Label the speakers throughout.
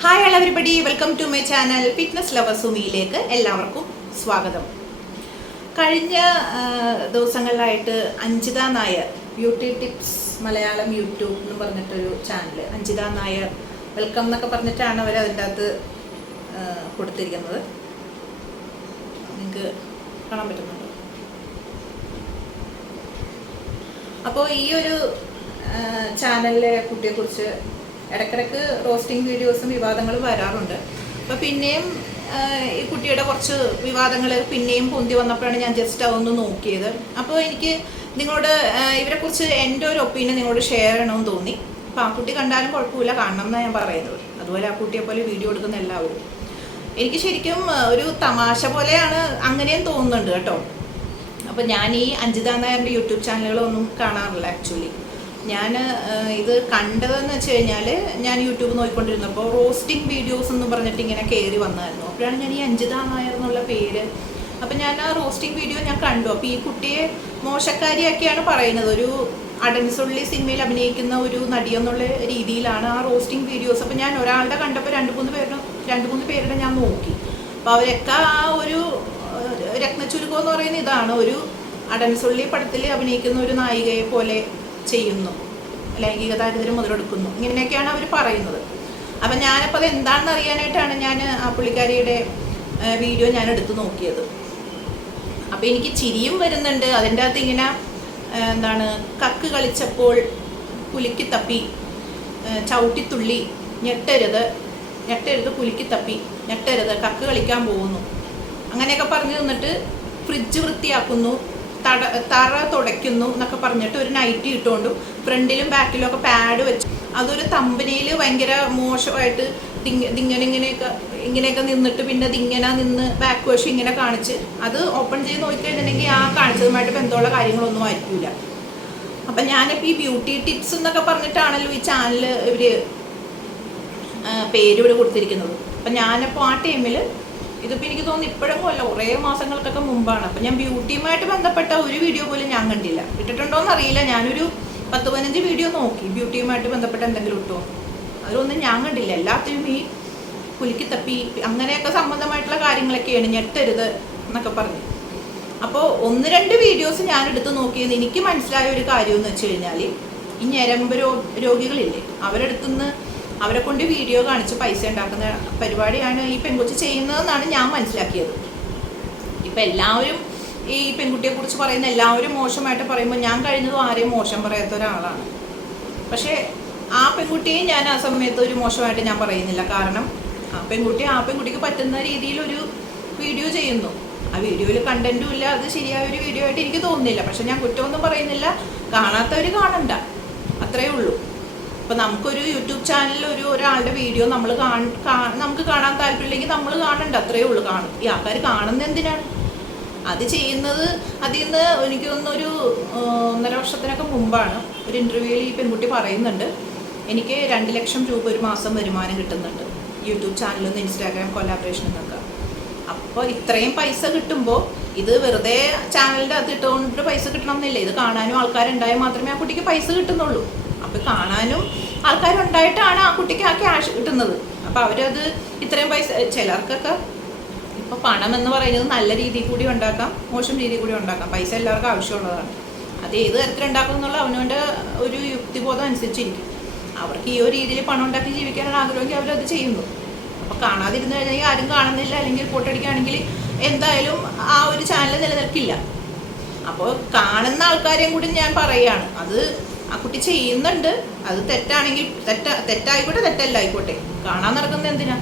Speaker 1: Hi hello everybody welcome to my channel fitness lover സുമിയിലേക്ക് എല്ലാവർക്കും സ്വാഗതം. കഴിഞ്ഞ ദിവസങ്ങളിലായിട്ട് Anjitha Nair beauty tips Malayalam YouTube എന്ന് പറഞ്ഞിട്ടൊരു ചാനൽ അഞ്ജിത നായർ വെൽക്കം എന്നൊക്കെ പറഞ്ഞിട്ടാണ് അവർ അതിന്റെ അകത്ത് കൊടുത്തിരിക്കുന്നത്. നിങ്ങൾക്ക് കാണാൻ പറ്റുന്നുണ്ടോ? അപ്പോൾ ഈ ഒരു ചാനലിലെ കുട്ടിയെക്കുറിച്ച് ഇടയ്ക്കിടയ്ക്ക് റോസ്റ്റിംഗ് വീഡിയോസും വിവാദങ്ങളും വരാറുണ്ട്. അപ്പോൾ പിന്നെയും ഈ കുട്ടിയുടെ കുറച്ച് വിവാദങ്ങൾ പിന്നെയും പൊന്തി വന്നപ്പോഴാണ് ഞാൻ ജസ്റ്റ് അതൊന്ന് നോക്കിയത്. അപ്പോൾ എനിക്ക് നിങ്ങളോട് ഇവരെക്കുറിച്ച് എന്റെ ഒരു ഒപ്പീനിയൻ നിങ്ങളോട് ഷെയർ ചെയ്യണമെന്ന് തോന്നി. അപ്പോൾ ആ കുട്ടി കണ്ടാലും കുഴപ്പമില്ല കാണണം എന്നാണ് ഞാൻ പറയുന്നത്. അതുപോലെ ആ കുട്ടിയെ പോലെ വീഡിയോ എടുക്കുന്ന എല്ലാവരും. എനിക്ക് ശരിക്കും ഒരു തമാശ പോലെയാണ് അങ്ങനെയും തോന്നുന്നുണ്ട് കേട്ടോ. അപ്പോൾ ഞാൻ ഈ അഞ്ജിത നായരുടെ യൂട്യൂബ് ചാനലുകളൊന്നും കാണാറില്ല ആക്ച്വലി ഞാൻ ഇത് കണ്ടതെന്ന് വെച്ച് കഴിഞ്ഞാൽ ഞാൻ യൂട്യൂബ് നോക്കിക്കൊണ്ടിരുന്നപ്പോൾ റോസ്റ്റിംഗ് വീഡിയോസ് എന്ന് പറഞ്ഞിട്ട് ഇങ്ങനെ കയറി വന്നായിരുന്നു. അപ്പോഴാണ് ഞാൻ ഈ അഞ്ജിതാ നായർ എന്നുള്ള പേര്. അപ്പം ഞാൻ ആ റോസ്റ്റിംഗ് വീഡിയോ ഞാൻ കണ്ടു. അപ്പോൾ ഈ കുട്ടിയെ മോശക്കാരിയൊക്കെയാണ് പറയുന്നത്. ഒരു അടൻസുള്ളി സിനിമയിൽ അഭിനയിക്കുന്ന ഒരു നടി എന്നുള്ള രീതിയിലാണ് ആ റോസ്റ്റിംഗ് വീഡിയോസ് അപ്പോൾ ഞാൻ ഒരാളുടെ കണ്ടപ്പോൾ രണ്ട് മൂന്ന് പേരുടെ രണ്ട് മൂന്ന് പേരുടെ ഞാൻ നോക്കി. അപ്പോൾ അവരൊക്കെ ആ ഒരു രത്നച്ചുരുക്കം എന്ന് പറയുന്ന ഇതാണ്. ഒരു അടൻസുള്ളി പടത്തിൽ അഭിനയിക്കുന്ന ഒരു നായികയെ പോലെ ചെയ്യുന്നു. ലൈംഗിക ദാരിദ്ര്യം മുതലെടുക്കുന്നു. ഇങ്ങനെയൊക്കെയാണ് അവർ പറയുന്നത്. അപ്പം ഞാനപ്പോൾ അത് എന്താണെന്ന് അറിയാനായിട്ടാണ് ഞാൻ ആ പുള്ളിക്കാരിയുടെ വീഡിയോ ഞാൻ എടുത്തു നോക്കിയത്. അപ്പോൾ എനിക്ക് ചിരിയും വരുന്നുണ്ട്. അതിന്റെ അകത്ത് ഇങ്ങനെ എന്താണ് കക്ക് കളിച്ചപ്പോൾ പുലിക്ക് തപ്പി ചവിട്ടിത്തുള്ളി ഞെട്ടരുത് ഞെട്ടരുത് പുലിക്ക് തപ്പി ഞെട്ടരുത് കക്ക് കളിക്കാൻ പോകുന്നു. അങ്ങനെയൊക്കെ പറഞ്ഞു നിന്നിട്ട് ഫ്രിഡ്ജ് വൃത്തിയാക്കുന്നു. തട തറ തുടയ്ക്കുന്നു എന്നൊക്കെ പറഞ്ഞിട്ട് ഒരു നൈറ്റി ഇട്ടുകൊണ്ടും ഫ്രണ്ടിലും ബാക്കിലും ഒക്കെ പാഡ് വെച്ച് അതൊരു തമ്പനിയിൽ ഭയങ്കര മോശമായിട്ട് ദിങ്ങ ദിങ്ങനെ ഇങ്ങനെയൊക്കെ ഇങ്ങനെയൊക്കെ നിന്നിട്ട് പിന്നെ ദിങ്ങനെ നിന്ന് ബാക്ക് വാഷ് ഇങ്ങനെ കാണിച്ച് അത് ഓപ്പൺ ചെയ്ത് നോക്കിക്കഴിഞ്ഞിട്ടുണ്ടെങ്കിൽ ആ കാണിച്ചതുമായിട്ട് ബന്ധമുള്ള കാര്യങ്ങളൊന്നും ആയിരിക്കില്ല അപ്പം ഞാനിപ്പോൾ ഈ ബ്യൂട്ടി ടിപ്സ് എന്നൊക്കെ പറഞ്ഞിട്ടാണല്ലോ ഈ ചാനൽ ഇവർ പേര് ഇവിടെ കൊടുത്തിരിക്കുന്നത്. അപ്പം ഞാനപ്പോൾ ആ ടൈമിൽ ഇതിപ്പോൾ എനിക്ക് തോന്നുന്നു ഇപ്പോഴൊന്നും അല്ല കുറേ മാസങ്ങൾക്കൊക്കെ മുമ്പാണ്. അപ്പം ഞാൻ ബ്യൂട്ടിയുമായിട്ട് ബന്ധപ്പെട്ട ഒരു വീഡിയോ പോലും ഞാൻ കണ്ടില്ല. ഇട്ടിട്ടുണ്ടോയെന്ന് അറിയില്ല. ഞാനൊരു പത്ത് പതിനഞ്ച് വീഡിയോ നോക്കി. ബ്യൂട്ടിയുമായിട്ട് ബന്ധപ്പെട്ട എന്തെങ്കിലും ഇട്ടോ? അതിലൊന്നും ഞാൻ കണ്ടില്ല. എല്ലാത്തിനും ഈ പുലിക്ക് തപ്പി അങ്ങനെയൊക്കെ സംബന്ധമായിട്ടുള്ള കാര്യങ്ങളൊക്കെയാണ് ഞെട്ടരുത് എന്നൊക്കെ പറഞ്ഞു. അപ്പോൾ ഒന്ന് രണ്ട് വീഡിയോസ് ഞാൻ എടുത്ത് നോക്കിയത് എനിക്ക് മനസ്സിലായ ഒരു കാര്യം എന്ന് വെച്ച് കഴിഞ്ഞാൽ ഈ ഞരമ്പ് രോ രോഗികളില്ലേ അവരെടുത്തുനിന്ന് അവരെ കൊണ്ട് വീഡിയോ കാണിച്ച് പൈസ ഉണ്ടാക്കുന്ന പരിപാടിയാണ് ഈ പെൺകുട്ടി ചെയ്യുന്നതെന്നാണ് ഞാൻ മനസ്സിലാക്കിയത്. ഇപ്പം എല്ലാവരും ഈ പെൺകുട്ടിയെ കുറിച്ച് പറയുന്ന എല്ലാവരും മോശമായിട്ട് പറയുമ്പോൾ ഞാൻ കഴിഞ്ഞതും ആരെയും മോശം പറയാത്ത ഒരാളാണ്. പക്ഷേ ആ പെൺകുട്ടിയെ ഞാൻ ആ സമയത്ത് ഒരു മോശമായിട്ട് ഞാൻ പറയുന്നില്ല. കാരണം ആ പെൺകുട്ടി ആ പെൺകുട്ടിക്ക് പറ്റുന്ന രീതിയിലൊരു വീഡിയോ ചെയ്യുന്നു. ആ വീഡിയോയിൽ കണ്ടന്റും ഇല്ല. അത് ശരിയായ ഒരു വീഡിയോ ആയിട്ട് എനിക്ക് തോന്നുന്നില്ല. പക്ഷെ ഞാൻ കുറ്റമൊന്നും പറയുന്നില്ല. കാണാത്തവർ കാണണ്ട. അത്രയേ ഉള്ളൂ. ഇപ്പം നമുക്കൊരു യൂട്യൂബ് ചാനലിൽ ഒരു ഒരാളുടെ വീഡിയോ നമ്മൾ നമുക്ക് കാണാൻ താല്പര്യമില്ലെങ്കിൽ നമ്മൾ കാണണ്ട അത്രയേ ഉള്ളൂ കാണും. ഈ ആൾക്കാർ കാണുന്നത് എന്തിനാണ്? അത് ചെയ്യുന്നത് അതിൽ നിന്ന് എനിക്ക് തോന്നുന്നൊരു ഒന്നര വർഷത്തിനൊക്കെ മുമ്പാണ് ഒരു ഇന്റർവ്യൂവിൽ ഈ പെൺകുട്ടി പറയുന്നുണ്ട് എനിക്ക് രണ്ട് ലക്ഷം രൂപ ഒരു മാസം വരുമാനം കിട്ടുന്നുണ്ട്. യൂട്യൂബ് ചാനലിൽ നിന്ന് ഇൻസ്റ്റാഗ്രാം കൊലാബറേഷൻ എന്നൊക്കെ അപ്പോൾ ഇത്രയും പൈസ കിട്ടുമ്പോൾ ഇത് വെറുതെ ചാനലിന്റെ അത് ഇട്ടുകൊണ്ട് പൈസ കിട്ടണം എന്നില്ല ഇത് കാണാനും ആൾക്കാരുണ്ടായാൽ മാത്രമേ ആ കുട്ടിക്ക് പൈസ കിട്ടുന്നുള്ളൂ. അപ്പോൾ കാണാനും ആൾക്കാരുണ്ടായിട്ടാണ് ആ കുട്ടിക്ക് ആ ക്യാഷ് കിട്ടുന്നത്. അപ്പോൾ അവരത് ഇത്രയും പൈസ ചിലർക്കൊക്കെ ഇപ്പോൾ പണം എന്ന് പറയുന്നത് നല്ല രീതിയിൽ കൂടി ഉണ്ടാക്കാം മോശം രീതിയിൽ കൂടി ഉണ്ടാക്കാം. പൈസ എല്ലാവർക്കും ആവശ്യമുള്ളതാണ്. അത് ഏത് തരത്തിൽ ഉണ്ടാക്കും എന്നുള്ള അവനവന്റെ ഒരു യുക്തിബോധം അനുസരിച്ചിരിക്കും. അവർക്ക് ഈ ഒരു രീതിയിൽ പണം ഉണ്ടാക്കി ജീവിക്കാനാണ് ആഗ്രഹമെങ്കിൽ അവരത് ചെയ്യുന്നു. അപ്പോൾ കാണാതിരുന്ന് കഴിഞ്ഞാൽ ആരും കാണുന്നില്ല. അല്ലെങ്കിൽ പൊട്ടടിക്കുകയാണെങ്കിൽ എന്തായാലും ആ ഒരു ചാനൽ നിലനിൽക്കില്ല. അപ്പോൾ കാണുന്ന ആൾക്കാരെയും കൂടി ഞാൻ പറയുകയാണ്. അത് ആ കുട്ടി ചെയ്യുന്നുണ്ട്. അത് തെറ്റാണെങ്കിൽ തെറ്റ തെറ്റായിക്കോട്ടെ തെറ്റല്ല ആയിക്കോട്ടെ കാണാൻ നടക്കുന്നത് എന്തിനാ?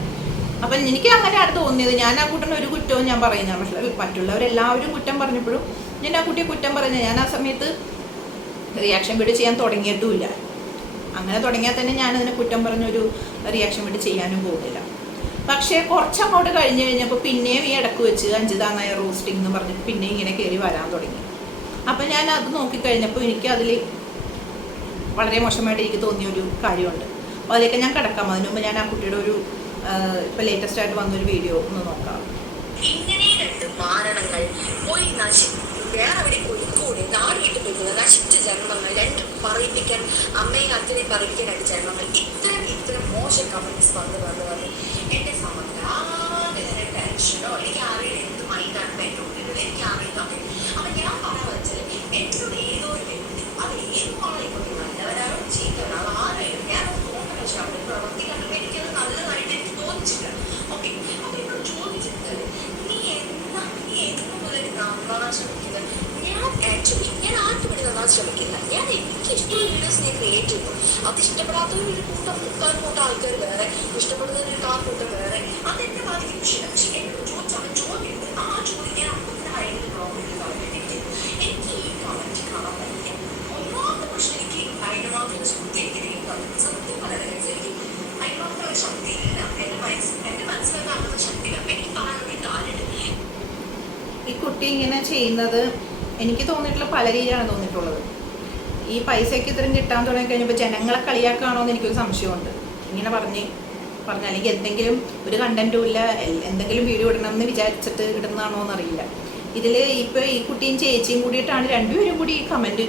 Speaker 1: അപ്പം എനിക്ക് അങ്ങനെയാണ് തോന്നിയത്. ഞാൻ ആ കുട്ടന് ഒരു കുറ്റവും ഞാൻ പറയുന്നില്ല. പക്ഷേ മറ്റുള്ളവരെല്ലാവരും കുറ്റം പറഞ്ഞപ്പോഴും ഞാൻ ആ കുട്ടിയെ കുറ്റം പറഞ്ഞത് ഞാൻ ആ സമയത്ത് റിയാക്ഷൻ വീട് ചെയ്യാൻ തുടങ്ങിയിട്ടുമില്ല. അങ്ങനെ തുടങ്ങിയാൽ തന്നെ ഞാനതിനെ കുറ്റം പറഞ്ഞൊരു റിയാക്ഷൻ വീട് ചെയ്യാനും പോകുന്നില്ല. പക്ഷേ കുറച്ചങ്ങോട്ട് കഴിഞ്ഞ് കഴിഞ്ഞപ്പോൾ പിന്നെയും ഈ ഇടയ്ക്ക് വെച്ച് അഞ്ചിതാ നായ റോസ്റ്റിംഗ് എന്ന് പറഞ്ഞിട്ട് പിന്നെ ഇങ്ങനെ കയറി വരാൻ തുടങ്ങി. അപ്പം ഞാൻ അത് നോക്കിക്കഴിഞ്ഞപ്പോൾ എനിക്ക് അതിൽ വളരെ മോശമായിട്ട് എനിക്ക് തോന്നിയ ഒരു കാര്യമുണ്ട്. അപ്പോൾ അതിലേക്ക് ഞാൻ കിടക്കാം. അതിനു മുമ്പ് ഞാൻ ആ കുട്ടിയുടെ ഒരു ഇപ്പോൾ ലേറ്റസ്റ്റ് ആയിട്ട് വന്നൊരു വീഡിയോ ഒന്ന് നോക്കാം.
Speaker 2: ഇങ്ങനെ രണ്ട് മാരണങ്ങൾ പോയി നശി വേറെ അവിടെ കോഴിക്കോട് നാട് വിട്ടു പോയിട്ടുള്ള നശിച്ച ജന്മങ്ങൾ രണ്ടും പറയിപ്പിക്കാൻ അമ്മയും അച്ഛനെയും പറയിപ്പിക്കാൻ രണ്ട് ജന്മങ്ങൾ. ഇത്രയും ഇത്രയും മോശം കമന്റ്സ് വന്ന് വന്ന് വന്ന്. അത് ഇഷ്ടപ്പെടാത്തവർ ഒരു കൂട്ടം ഒരു കൂട്ടം ആൾക്കാർ വേറെ ഇഷ്ടപ്പെടുന്നതിന് ആ കൂട്ടം വേറെ. അതെന്റെ ബാധിക്കും വിഷയം പക്ഷെ ചോദിച്ചാൽ ചോദ്യമുണ്ട് ആ ചോദിക്കാൻ അമ്മയുടെ പ്രോബ്ലം എനിക്ക് ഈ കണക്ട് കാണാൻ പറ്റില്ല. ഒന്നാമത്തെ പ്രശ്നം എനിക്ക് അതിനകത്തൊരു ശക്തി എനിക്ക് സത്യം വളരെ എനിക്ക് ശക്തി ഇല്ല. എനിക്ക്
Speaker 1: ഈ കുട്ടി ഇങ്ങനെ ചെയ്യുന്നത് എനിക്ക് തോന്നിയിട്ടുള്ള പല രീതിയിലാണ് തോന്നിയിട്ടുള്ളത്. പൈസയ്ക്ക് ഇത്രയും കിട്ടാൻ തുടങ്ങി കഴിഞ്ഞപ്പോൾ ജനങ്ങളെ കളിയാക്കുകയാണോ എന്ന് എനിക്കൊരു സംശയമുണ്ട്. ഇങ്ങനെ പറഞ്ഞ് പറഞ്ഞ അല്ലെങ്കിൽ എന്തെങ്കിലും ഒരു കണ്ടന്റും ഇല്ല എന്തെങ്കിലും വീഡിയോ ഇടണം എന്ന് വിചാരിച്ചിട്ട് ഇടുന്നതാണോ എന്നറിയില്ല. ഇതിൽ ഇപ്പോൾ ഈ കുട്ടിയും ചേച്ചിയും കൂടിയിട്ടാണ് രണ്ടുപേരും കൂടി ഈ കമന്റ്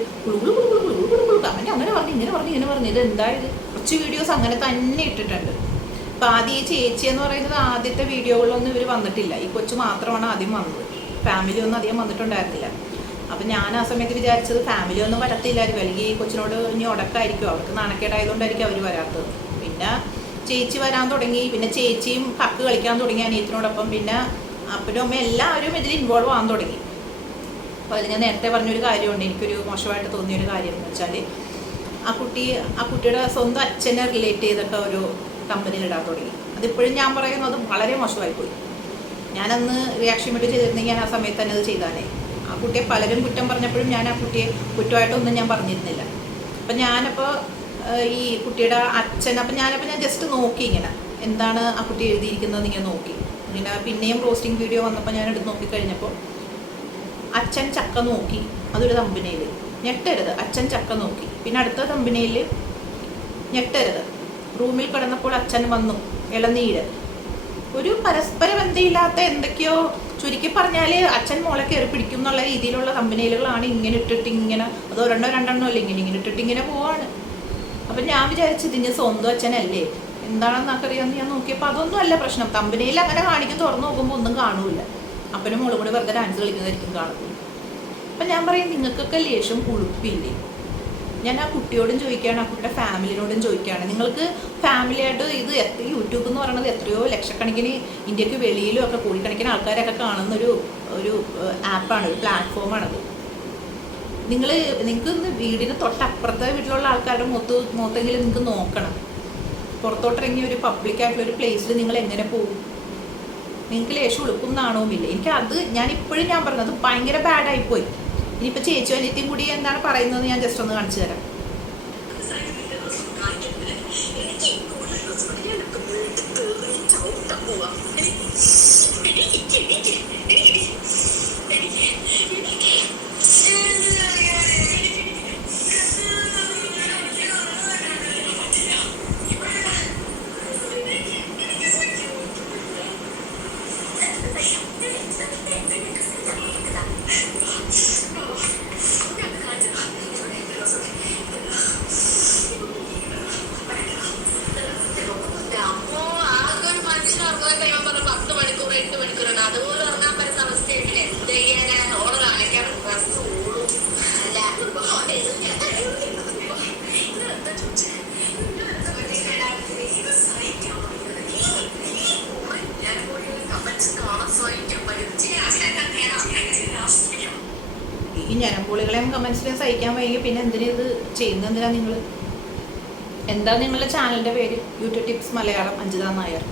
Speaker 1: കമന്റ് അങ്ങനെ പറഞ്ഞു ഇങ്ങനെ പറഞ്ഞു ഇങ്ങനെ പറഞ്ഞു. ഇത് എന്താ ഇത്? കുറച്ച് വീഡിയോസ് അങ്ങനെ തന്നെ ഇട്ടിട്ടുണ്ട്. അപ്പോൾ ആദ്യം ഈ ചേച്ചി എന്ന് പറയുന്നത് ആദ്യത്തെ വീഡിയോകളിലൊന്നും ഇവർ വന്നിട്ടില്ല. ഈ കൊച്ചു മാത്രമാണ് ആദ്യം വന്നത്. ഫാമിലി ഒന്നും അധികം വന്നിട്ടുണ്ടായിരുന്നില്ല. അപ്പം ഞാൻ ആ സമയത്ത് വിചാരിച്ചത് ഫാമിലി ഒന്നും വരത്തില്ലായിരിക്കും അല്ലെങ്കിൽ ഈ കൊച്ചിനോട് ഇനി ഉടക്കായിരിക്കും. അവർക്ക് നാണക്കേടായതുകൊണ്ടായിരിക്കും അവർ വരാത്തത്. പിന്നെ ചേച്ചി വരാൻ തുടങ്ങി. പിന്നെ ചേച്ചിയും കക്ക് കളിക്കാൻ തുടങ്ങി അനിയത്തിനോടൊപ്പം. പിന്നെ അപ്പനും അമ്മയും എല്ലാവരും ഇതിൽ ഇൻവോൾവ് ആകാൻ തുടങ്ങി. അപ്പോൾ അതിൽ ഞാൻ നേരത്തെ പറഞ്ഞൊരു കാര്യമുണ്ട്. എനിക്കൊരു മോശമായിട്ട് തോന്നിയൊരു കാര്യം എന്ന് വെച്ചാൽ ആ കുട്ടി ആ കുട്ടിയുടെ സ്വന്തം അച്ഛനെ റിലേറ്റ് ചെയ്തൊക്കെ ഒരു കമ്പനിയിൽ ഇടാൻ തുടങ്ങി. അതിപ്പോഴും ഞാൻ പറയുന്നത് വളരെ മോശമായിപ്പോയി. ഞാനന്ന് റിയാക്ഷൻ വീഡിയോ ചെയ്തിരുന്നെങ്കിൽ ഞാൻ ആ സമയത്ത് തന്നെ അത് ചെയ്താനേ ആ കുട്ടിയെ പലരും കുറ്റം പറഞ്ഞപ്പോഴും ഞാൻ ആ കുട്ടിയെ കുറ്റമായിട്ടൊന്നും ഞാൻ പറഞ്ഞിരുന്നില്ല. അപ്പം ഞാനപ്പോൾ ഈ കുട്ടിയുടെ അച്ഛൻ അപ്പം ഞാനപ്പോൾ ഞാൻ ജസ്റ്റ് നോക്കി ഇങ്ങനെ. എന്താണ് ആ കുട്ടി എഴുതിയിരിക്കുന്നത് ഇങ്ങനെ നോക്കി. ഇങ്ങനെ പിന്നെയും റോസ്റ്റിംഗ് വീഡിയോ വന്നപ്പോൾ ഞാൻ എടുത്ത് നോക്കിക്കഴിഞ്ഞപ്പോൾ അച്ഛൻ ചക്ക നോക്കി അതൊരു തമ്പിനയിൽ ഞെട്ടരുത് അച്ഛൻ ചക്ക നോക്കി. പിന്നെ അടുത്ത തമ്പിനയിൽ ഞെട്ടരുത്. റൂമിൽ കിടന്നപ്പോൾ അച്ഛൻ വന്നു ഇളനീര്. ഒരു പരസ്പര ബന്ധമില്ലാത്ത എന്തൊക്കെയോ ചുരുക്കി പറഞ്ഞാൽ അച്ഛൻ മോളെ കയറി പിടിക്കും എന്നുള്ള രീതിയിലുള്ള കമ്പനികളാണ് ഇങ്ങനെ ഇട്ടിട്ട് ഇങ്ങനെ അത് ഒരെണ്ണോ രണ്ടെണ്ണോ അല്ല ഇങ്ങനെ ഇങ്ങനെ ഇട്ടിട്ട് ഇങ്ങനെ പോവാണ്. അപ്പം ഞാൻ വിചാരിച്ചു ഇതിന്റെ സ്വന്തം അച്ഛനല്ലേ? എന്താണെന്നൊക്കെ അറിയാമെന്ന് ഞാൻ നോക്കിയപ്പോൾ അതൊന്നും അല്ല പ്രശ്നം. കമ്പനിയിൽ അങ്ങനെ കാണിക്കും തുറന്നു നോക്കുമ്പോൾ ഒന്നും കാണൂല അപ്പനും മോളും കൂടി വെറുതെ ഡാൻസ് കളിക്കുന്നതായിരിക്കും കാണുന്നത് അപ്പം ഞാൻ പറയും നിങ്ങൾക്കൊക്കെ ലേശം ഉളുപ്പില്ലേ? ഞാൻ ആ കുട്ടിയോടും ചോദിക്കുകയാണ് ആ കുട്ടിയുടെ ഫാമിലിനോടും ചോദിക്കുകയാണ്. നിങ്ങൾക്ക് ഫാമിലിയായിട്ട് ഇത് എത്ര യൂട്യൂബ് എന്ന് പറയുന്നത് എത്രയോ ലക്ഷക്കണക്കിന് ഇന്ത്യയ്ക്ക് വെളിയിലും ഒക്കെ കോടിക്കണക്കിന് ആൾക്കാരൊക്കെ കാണുന്നൊരു ഒരു ആപ്പാണ് ഒരു പ്ലാറ്റ്ഫോമാണത് നിങ്ങൾ നിങ്ങൾക്ക് വീടിന് തൊട്ടപ്പുറത്തെ വീട്ടിലുള്ള ആൾക്കാരുടെ മുഖത്ത് മുഖത്തെങ്കിലും നിങ്ങൾക്ക് നോക്കണം. പുറത്തോട്ടിറങ്ങി ഒരു പബ്ലിക് ആയിട്ടുള്ള ഒരു പ്ലേസിൽ നിങ്ങൾ എങ്ങനെ പോകും നിങ്ങൾക്ക് ലേശം ഉളുപ്പും നാണവുമില്ല? എനിക്ക് അത് ഞാൻ ഇപ്പോഴും ഞാൻ പറഞ്ഞത് ഭയങ്കര ബാഡായിപ്പോയി ഇനിയിപ്പോൾ ചേച്ചി അനിയത്തിയും കൂടി എന്താണ് പറയുന്നത് ഞാൻ ജസ്റ്റ് ഒന്ന് കാണിച്ചു തരാം.
Speaker 2: ഈ
Speaker 1: ഞരമ്പുളികളെയും കമൻസിനെയും സഹിക്കാൻ വയ്യെങ്കിൽ പിന്നെ എന്തിനാ ഇത് ചെയ്യുന്നത്? എന്തിനാ നിങ്ങൾ എന്താ നിങ്ങളുടെ ചാനലിന്റെ പേര്? YouTube tips Malayalam Anjitha Nair.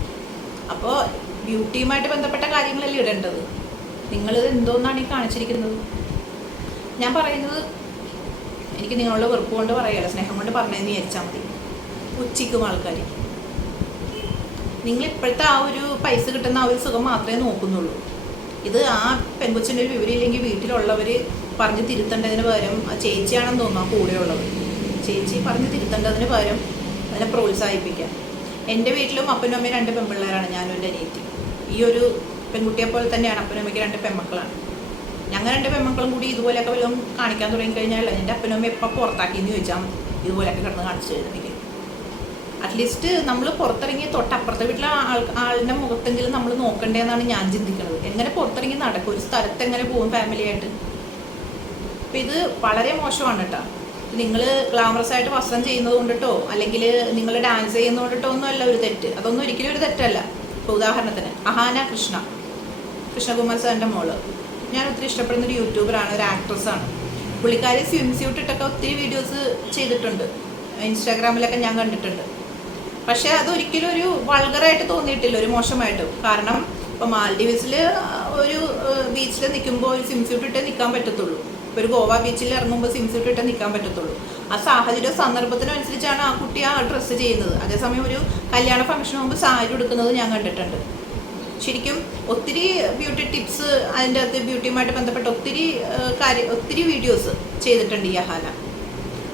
Speaker 1: അപ്പോൾ ബ്യൂട്ടിയുമായിട്ട് ബന്ധപ്പെട്ട കാര്യങ്ങളല്ലേ ഇടേണ്ടത്? നിങ്ങളിത് എന്തോന്നാണ് ഈ കാണിച്ചിരിക്കുന്നത്? ഞാൻ പറയുന്നത് എനിക്ക് നിങ്ങളുടെ വെറുപ്പ് കൊണ്ട് പറയല്ല സ്നേഹം കൊണ്ട് പറഞ്ഞതെന്ന് വിചാരിച്ചാൽ മതി. ഉച്ചയ്ക്കും ആൾക്കാർ നിങ്ങൾ ഇപ്പോഴത്തെ ആ ഒരു പൈസ കിട്ടുന്ന ആ ഒരു സുഖം മാത്രമേ നോക്കുന്നുള്ളൂ. ഇത് ആ പെൺകൊച്ചിന്റെ ഒരു വിവരമില്ലെങ്കിൽ വീട്ടിലുള്ളവർ പറഞ്ഞ് തിരുത്തേണ്ടതിന് പകരം ആ ചേച്ചിയാണെന്ന് തോന്നുന്നു ആ കൂടെയുള്ളത്. ചേച്ചി പറഞ്ഞ് തിരുത്തേണ്ടതിന് പകരം അതിനെ പ്രോത്സാഹിപ്പിക്കാം. എന്റെ വീട്ടിലും അപ്പനും അമ്മയും രണ്ട് പെൺപിള്ളേരാണ് ഞാനും എന്റെ അനിയത്തി. ഈ ഒരു പെൺകുട്ടിയെ പോലെ തന്നെയാണ് അപ്പനും അമ്മയ്ക്ക് രണ്ട് പെൺമക്കളാണ്. ഞങ്ങൾ രണ്ട് പെൺമക്കളും കൂടി ഇതുപോലെയൊക്കെ വല്ലതും കാണിക്കാൻ തുടങ്ങി കഴിഞ്ഞാൽ എന്റെ അപ്പനും അമ്മയും എപ്പോൾ പുറത്താക്കിയെന്ന് ചോദിച്ചാൽ ഇതുപോലെയൊക്കെ കിടന്ന് കാണിച്ചു തരുന്നെങ്കിൽ അറ്റ്ലീസ്റ്റ് നമ്മൾ പുറത്തിറങ്ങി തൊട്ടപ്പുറത്തെ വീട്ടിലെ ആൾ ആളിന്റെ മുഖത്തെങ്കിലും നമ്മൾ നോക്കണ്ടേന്നാണ് ഞാൻ ചിന്തിക്കുന്നത്. എങ്ങനെ പുറത്തിറങ്ങി നടക്കും? ഒരു സ്ഥലത്ത് എങ്ങനെ പോകും ഫാമിലിയായിട്ട് അപ്പം ഇത് വളരെ മോശമാണ് കേട്ടോ. നിങ്ങൾ ഗ്ലാമറസ് ആയിട്ട് വസ്ത്രം ചെയ്യുന്നത് കൊണ്ടിട്ടോ അല്ലെങ്കിൽ നിങ്ങൾ ഡാൻസ് ചെയ്യുന്നത് കൊണ്ടിട്ടോ ഒന്നും അല്ല ഒരു തെറ്റ്. അതൊന്നും ഒരിക്കലും ഒരു തെറ്റല്ല. ഇപ്പോൾ ഉദാഹരണത്തിന് അഹാന കൃഷ്ണ. കൃഷ്ണകുമാർ സാറിന്റെ മോൾ. ഞാൻ ഒത്തിരി ഇഷ്ടപ്പെടുന്ന ഒരു യൂട്യൂബറാണ് ഒരു ആക്ട്രസ്സാണ് പുള്ളിക്കാരി സ്വിം സ്യൂട്ട് ഒത്തിരി വീഡിയോസ് ചെയ്തിട്ടുണ്ട്. ഇൻസ്റ്റാഗ്രാമിലൊക്കെ ഞാൻ കണ്ടിട്ടുണ്ട്. പക്ഷേ അതൊരിക്കലും ഒരു വൾഗറായിട്ട് തോന്നിയിട്ടില്ല ഒരു മോശമായിട്ട്. കാരണം ഇപ്പോൾ മാൽഡീവ്സിൽ ഒരു ബീച്ചിൽ നിൽക്കുമ്പോൾ ഒരു ഇട്ടേ നിൽക്കാൻ പറ്റത്തുള്ളൂ. ഒരു ഗോവ ബീച്ചിൽ ഇറങ്ങുമ്പോൾ സ്വിംസ്യൂട്ട് ഇട്ട് നിൽക്കാൻ പറ്റത്തുള്ളൂ. ആ സാഹചര്യ സന്ദർഭത്തിനനുസരിച്ചാണ് ആ കുട്ടി ആ ഡ്രസ്സ് ചെയ്യുന്നത്. അതേസമയം ഒരു കല്യാണ ഫംഗ്ഷന് മുമ്പ് സാരി ഉടുക്കുന്നത് ഞാൻ കണ്ടിട്ടുണ്ട്. ശരിക്കും ഒത്തിരി ബ്യൂട്ടി ടിപ്സ് അതിന്റെ അകത്ത് ബ്യൂട്ടിയുമായിട്ട് ബന്ധപ്പെട്ട ഒത്തിരി കാര്യം ഒത്തിരി വീഡിയോസ് ചെയ്തിട്ടുണ്ട് ഈ അഹാല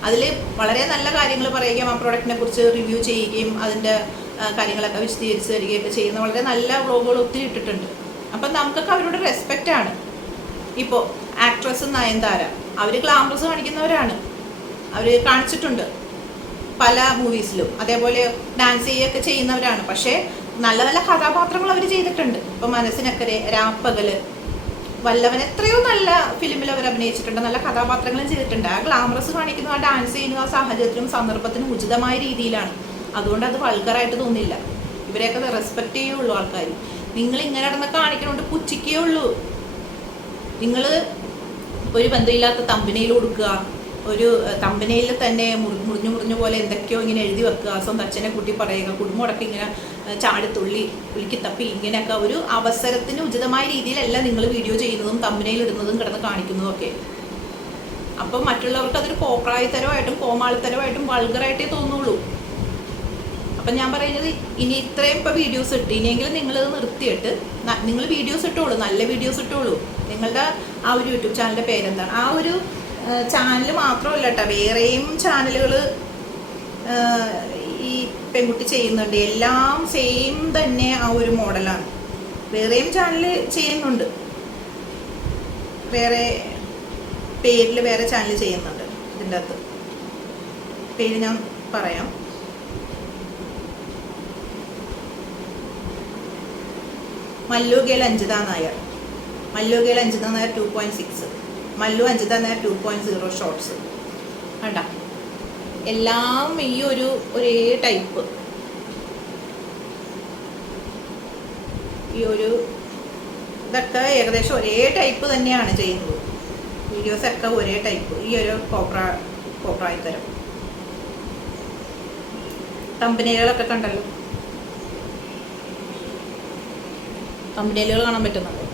Speaker 1: അതിൽ വളരെ നല്ല കാര്യങ്ങൾ പറയുകയും ആ പ്രോഡക്റ്റിനെ കുറിച്ച് റിവ്യൂ ചെയ്യുകയും അതിന്റെ കാര്യങ്ങളൊക്കെ വിശദീകരിച്ച് തരികയൊക്കെ ചെയ്യുന്ന വളരെ നല്ല വ്ളോഗുകൾ ഒത്തിരി ഇട്ടിട്ടുണ്ട്. അപ്പം നമുക്കൊക്കെ അവരോട് റെസ്പെക്റ്റ് ആണ്. ഇപ്പോൾ ആക്ട്രസ് നയൻതാര. അവർ ഗ്ലാമറസ് കാണിക്കുന്നവരാണ്. അവർ കാണിച്ചിട്ടുണ്ട് പല മൂവീസിലും അതേപോലെ ഡാൻസ് ചെയ്യുകയൊക്കെ ചെയ്യുന്നവരാണ്. പക്ഷേ നല്ല നല്ല കഥാപാത്രങ്ങൾ അവർ ചെയ്തിട്ടുണ്ട്. ഇപ്പോൾ മനസ്സിനക്കരെ രാപ്പകൽ. വല്ലവൻ എത്രയോ നല്ല ഫിലിമിൽ അവർ അഭിനയിച്ചിട്ടുണ്ട്. നല്ല കഥാപാത്രങ്ങളും ചെയ്തിട്ടുണ്ട്. ആ ഗ്ലാമറസ് കാണിക്കുന്ന ആ ഡാൻസ് ചെയ്യുന്ന ആ സാഹചര്യത്തിനും സന്ദർഭത്തിനും ഉചിതമായ രീതിയിലാണ്. അതുകൊണ്ട് അത് വൾഗറായിട്ട് തോന്നില്ല ഇവരെയൊക്കെ റെസ്പെക്റ്റ് ചെയ്യുള്ളൂ ആൾക്കാർ നിങ്ങൾ ഇങ്ങനെ നടന്ന് കാണിക്കണോണ്ട് പുച്ഛിക്കേ ഉള്ളൂ. നിങ്ങൾ ഒരു ബന്ധമില്ലാത്ത തമ്പനയിൽ കൊടുക്കുക ഒരു തമ്പനയിൽ തന്നെ മുറിഞ്ഞു മുറിഞ്ഞു പോലെ എന്തൊക്കെയോ ഇങ്ങനെ എഴുതി വെക്കുക സ്വന്തം അച്ഛനെ കുട്ടി പറയുക കുടുംബമടക്കം ഇങ്ങനെ ചാടി ചാടിത്തുള്ളി ഉളിക്കിത്തപ്പി തപ്പി ഇങ്ങനെയൊക്കെ ഒരു അവസരത്തിന് ഉചിതമായ രീതിയിലല്ല നിങ്ങൾ വീഡിയോ ചെയ്യുന്നതും തമ്പനയിൽ ഇടുന്നതും കിടന്ന് കാണിക്കുന്നതും ഒക്കെ. അപ്പം മറ്റുള്ളവർക്ക് അതൊരു കോപ്രായത്തരമായിട്ടും കോമാളിത്തരമായിട്ടും വൾഗറായിട്ടേ തോന്നുള്ളൂ. അപ്പം ഞാൻ പറയുന്നത് ഇനി ഇത്രയും ഇപ്പോൾ വീഡിയോസ് ഇട്ട് ഇനിയെങ്കിലും നിങ്ങളിത് നിർത്തിയിട്ട് നിങ്ങൾ വീഡിയോസ് ഇട്ടോളൂ നല്ല വീഡിയോസ് ഇട്ടോളൂ. നിങ്ങളുടെ ആ ഒരു യൂട്യൂബ് ചാനലിന്റെ പേരെന്താണ്? ആ ഒരു ചാനൽ മാത്രമല്ല കേട്ടോ വേറെയും ചാനലുകൾ ഈ പെൺകുട്ടി ചെയ്യുന്നുണ്ട്. എല്ലാം സെയിം തന്നെ ആ ഒരു മോഡലാണ് വേറെയും ചാനൽ ചെയ്യുന്നുണ്ട്. വേറെ പേരിൽ വേറെ ചാനൽ ചെയ്യുന്നുണ്ട് ഇതിന്റെ അകത്ത്. പേര് ഞാൻ പറയാം. Mallu girl Anjitha Nair. Mallu girl Anjitha Nair two point six Mallu Anjitha Nair two point zero shorts വേണ്ട എല്ലാം ഈ ഒരു ഒരേ ടൈപ്പ് ഈ ഒരു ഇതൊക്കെ ഏകദേശം ഒരേ ടൈപ്പ് തന്നെയാണ് ചെയ്യുന്നത്. വീഡിയോസ് ഒക്കെ ഒരേ ടൈപ്പ് ഈ ഒരു കോപ്ര കോപ്രായിത്തരം കമ്പനികളൊക്കെ കണ്ടല്ലോ? കമ്പനികൾ കാണാൻ പറ്റുന്നുണ്ട്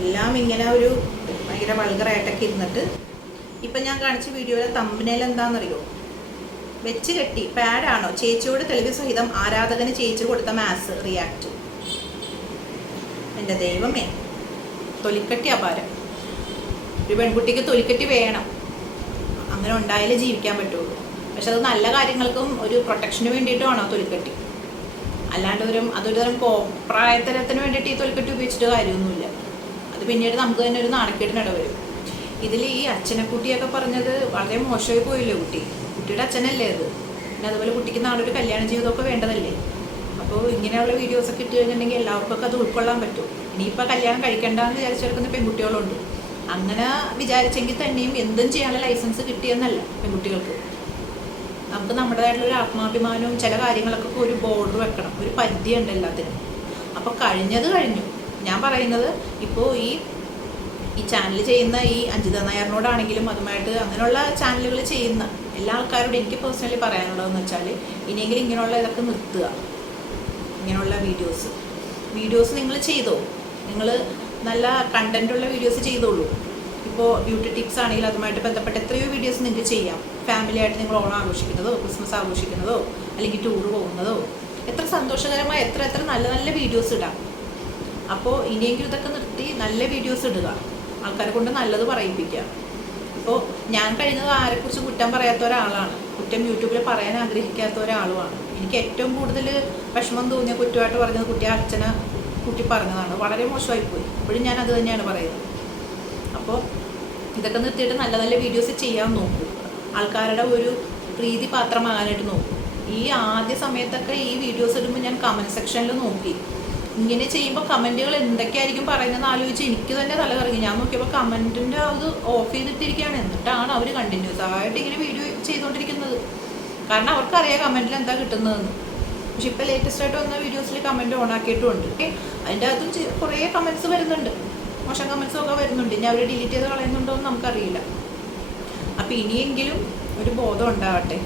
Speaker 1: എല്ലാം ഇങ്ങനെ ഒരു ഭയങ്കര വൾഗറായിട്ടൊക്കെ ഇരുന്നിട്ട് ഇപ്പം ഞാൻ കാണിച്ച വീഡിയോയിലെ തമ്പിനേൽ എന്താണെന്നറിയോ? വെച്ച് കെട്ടി പാഡാണോ ചേച്ചിയോട് തെളിവ് സഹിതം ആരാധകന് ചേച്ചി കൊടുത്ത മാസ് റിയാക്ട് എന്റെ ദൈവമേ തൊലിക്കട്ടി അപാരം. ഒരു പെൺകുട്ടിക്ക് തൊലിക്കെട്ടി വേണം. അങ്ങനെ ഉണ്ടായാലേ ജീവിക്കാൻ പറ്റുള്ളൂ. പക്ഷെ അത് നല്ല കാര്യങ്ങൾക്കും ഒരു പ്രൊട്ടക്ഷന് വേണ്ടിയിട്ടുമാണോ തൊലിക്കെട്ടി. അല്ലാണ്ട് ഒരു അതൊരു തരം കോപ്രായത്തരത്തിന് വേണ്ടിയിട്ട് ഈ തൊലിക്കെട്ടി ഉപയോഗിച്ചിട്ട് കാര്യമൊന്നുമില്ല. അത് പിന്നീട് നമുക്ക് തന്നെ ഒരു നാണക്കേടിനിട വരും. ഇതിൽ ഈ അച്ഛനെ കുട്ടിയൊക്കെ പറഞ്ഞത് വളരെ മോശമായി പോയില്ലേ കുട്ടി? കുട്ടിയുടെ അച്ഛനല്ലേ അത്? പിന്നെ അതുപോലെ കുട്ടിക്ക് നാളെ ഒരു കല്യാണ ജീവിതമൊക്കെ വേണ്ടതല്ലേ? അപ്പോൾ ഇങ്ങനെയുള്ള വീഡിയോസൊക്കെ ഇട്ട് കഴിഞ്ഞിട്ടുണ്ടെങ്കിൽ എല്ലാവർക്കും അത് ഉൾക്കൊള്ളാൻ പറ്റും. ഇനിയിപ്പോൾ കല്യാണം കഴിക്കേണ്ടെന്ന് വിചാരിച്ചെടുക്കുന്ന പെൺകുട്ടികളുണ്ട്. അങ്ങനെ വിചാരിച്ചെങ്കിൽ തന്നെയും എന്തും ചെയ്യാനുള്ള ലൈസൻസ് കിട്ടിയെന്നല്ല പെൺകുട്ടികൾക്ക്. നമുക്ക് നമ്മുടേതായിട്ടുള്ള ഒരു ആത്മാഭിമാനവും ചില കാര്യങ്ങളൊക്കെ ഒരു ബോർഡർ വെക്കണം ഒരു പരിധിയുണ്ട് എല്ലാത്തിനും. അപ്പോൾ കഴിഞ്ഞത് കഴിഞ്ഞു. ഞാൻ പറയുന്നത് ഇപ്പോൾ ഈ ഈ ചാനൽ ചെയ്യുന്ന ഈ അഞ്ജിത നായറിനോടാണെങ്കിലും അതുമായിട്ട് അങ്ങനെയുള്ള ചാനലുകൾ ചെയ്യുന്ന എല്ലാ ആൾക്കാരോടും എനിക്ക് പേഴ്സണലി പറയാനുള്ളതെന്ന് വെച്ചാൽ ഇനിയെങ്കിലും ഇങ്ങനെയുള്ള ഇതൊക്കെ നിർത്തുക. ഇങ്ങനെയുള്ള വീഡിയോസ് വീഡിയോസ് നിങ്ങൾ ചെയ്തോ? നിങ്ങൾ നല്ല കണ്ടന്റുള്ള വീഡിയോസ് ചെയ്തോളൂ. ഇപ്പോൾ ബ്യൂട്ടി ടിപ്സ് ആണെങ്കിൽ അതുമായിട്ട് ബന്ധപ്പെട്ട എത്രയോ വീഡിയോസ് നിങ്ങൾക്ക് ചെയ്യാം. ഫാമിലി ആയിട്ട് നിങ്ങൾ ഓണം ആഘോഷിക്കുന്നതോ ക്രിസ്മസ് ആഘോഷിക്കുന്നതോ അല്ലെങ്കിൽ ടൂർ പോകുന്നതോ എത്ര സന്തോഷകരമായ എത്ര എത്ര നല്ല നല്ല വീഡിയോസ് ഇടാം. അപ്പോൾ ഇനിയെങ്കിലും ഇതൊക്കെ നിർത്തി നല്ല വീഡിയോസ് ഇടുക. ആൾക്കാരെ കൊണ്ട് നല്ലത് പറയിപ്പിക്കുക. ഇപ്പോൾ ഞാൻ കഴിഞ്ഞത് ആരെക്കുറിച്ച് കുറ്റം പറയാത്ത ഒരാളാണ്. കുറ്റം യൂട്യൂബിൽ പറയാൻ ആഗ്രഹിക്കാത്ത ഒരാളുമാണ്. എനിക്ക് ഏറ്റവും കൂടുതൽ വിഷമം തോന്നിയ കുറ്റമായിട്ട് പറഞ്ഞത് കുട്ടി ആ അച്ഛനെ കുട്ടി പറഞ്ഞതാണ്. വളരെ മോശമായി പോയി ഇപ്പോഴും ഞാൻ അത് തന്നെയാണ് പറയുന്നത്. അപ്പോൾ ഇതൊക്കെ നിർത്തിയിട്ട് നല്ല നല്ല വീഡിയോസ് ചെയ്യാൻ നോക്കൂ. ആൾക്കാരുടെ ഒരു പ്രീതി പാത്രമാകാനായിട്ട് നോക്കൂ. ഈ ആദ്യ സമയത്തൊക്കെ ഈ വീഡിയോസ് ഇടുമ്പോൾ ഞാൻ കമന്റ് സെക്ഷനിൽ നോക്കി. ഇങ്ങനെ ചെയ്യുമ്പോൾ കമന്റുകൾ എന്തൊക്കെയായിരിക്കും പറയുന്നതെന്ന് ആലോചിച്ച് എനിക്ക് തന്നെ തല കറങ്ങി. ഞാൻ നോക്കിയപ്പോൾ കമന്റിന്റെ അത് ഓഫ് ചെയ്തിട്ടിരിക്കുകയാണ്. എന്നിട്ടാണ് അവർ കണ്ടിന്യൂസ് ആയിട്ട് ഇങ്ങനെ വീഡിയോ ചെയ്തുകൊണ്ടിരിക്കുന്നത്. കാരണം അവർക്കറിയാം കമന്റിൽ എന്താ കിട്ടുന്നതെന്ന്. പക്ഷെ ഇപ്പോൾ ലേറ്റസ്റ്റ് ആയിട്ട് വന്ന വീഡിയോസിൽ കമന്റ് ഓൺ ആക്കിയിട്ടുമുണ്ട് അതിന്റെ അകത്തും കുറേ കമന്റ്സ് വരുന്നുണ്ട്. മോശം കമൻസും ഒക്കെ വരുന്നുണ്ട്. ഇനി അവർ ഡിലീറ്റ് ചെയ്ത് കളയുന്നുണ്ടോ എന്ന് നമുക്കറിയില്ല. അപ്പോൾ ഇനിയെങ്കിലും ഒരു ബോധം ഉണ്ടാവട്ടെ.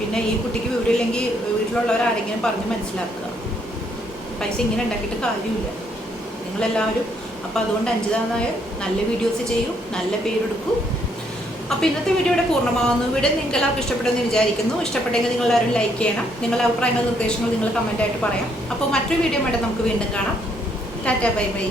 Speaker 1: പിന്നെ ഈ കുട്ടിക്ക് വിവരമില്ലെങ്കിൽ വീട്ടിലുള്ളവർ ആരെങ്കിലും പറഞ്ഞ് മനസ്സിലാക്കുക. പൈസ ഇങ്ങനെ ഉണ്ടാക്കിയിട്ട് കാര്യമില്ല. നിങ്ങളെല്ലാവരും അപ്പോൾ അതുകൊണ്ട് അഞ്ജിത നായർ നല്ല വീഡിയോസ് ചെയ്യൂ നല്ല പേരെടുക്കൂ. അപ്പോൾ ഇന്നത്തെ വീഡിയോ ഇവിടെ പൂർണമാകുന്നു ഇവിടെ നിങ്ങൾക്ക് എല്ലാവർക്കും ഇഷ്ടപ്പെട്ടെന്ന് വിചാരിക്കുന്നു. ഇഷ്ടപ്പെട്ടെങ്കിൽ നിങ്ങൾ എല്ലാവരും ലൈക്ക് ചെയ്യണം. നിങ്ങളുടെ അഭിപ്രായങ്ങൾ നിർദ്ദേശങ്ങൾ നിങ്ങൾ കമന്റ് ആയിട്ട് പറയാം. അപ്പോൾ മറ്റൊരു വീഡിയോ വേണ്ട നമുക്ക് വീണ്ടും കാണാം. Tata bye bye